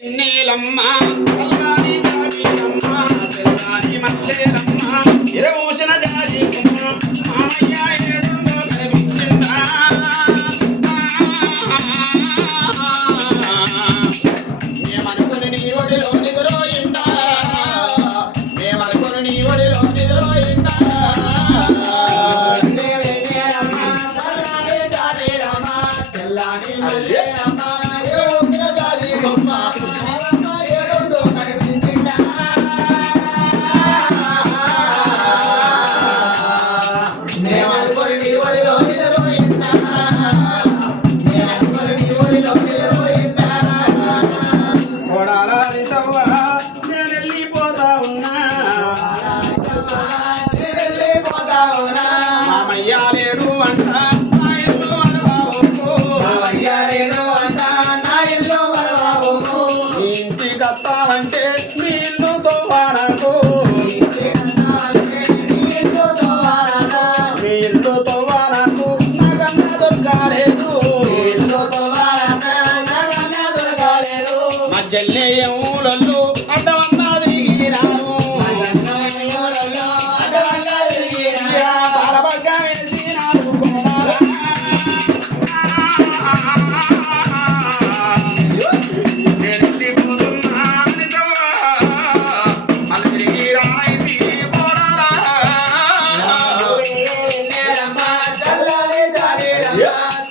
నీలమ్మ చల్లని జాబిలమ్మ తెల్లని మల్లెలమ్మ ఇరవూసిన జాజి కొమ్మ మామయ్య ఏడుందో కనిపించిందా మేమనుకుని నీ ఒడిలో నిద్రోయిందా మేమనుకుని నీ ఒడిలో నిద్రోయిందా చల్లని జాబిలమ్మ తెల్లని మల్లెలమ్మ ఇరవూసిన జాజి కొమ్మ అంటే మీ ఇల్లుతో వారకు మీ ఇల్లుతో వారకు నగన్న దొరకలేదు మధ్యలో ఊళ్ళో అడ్డవన్నా తిరిగినాను బాలబగ్గా వేసినాను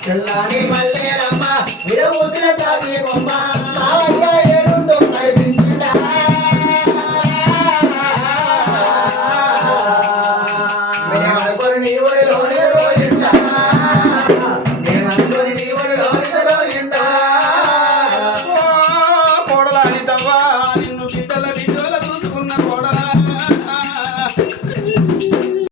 చల్లని మల్లెలమ్మ విరవూసిన జాతి కొమ్మ మావయ్య ఏడుందో కనిపించిందా మేమనుకుని నీ ఒడిలో నిద్రోయిందా మేమనుకుని నీ ఒడిలో నిద్రోయిందా కోడలాని తవ్వా నిన్ను బిడ్డల బిడ్డ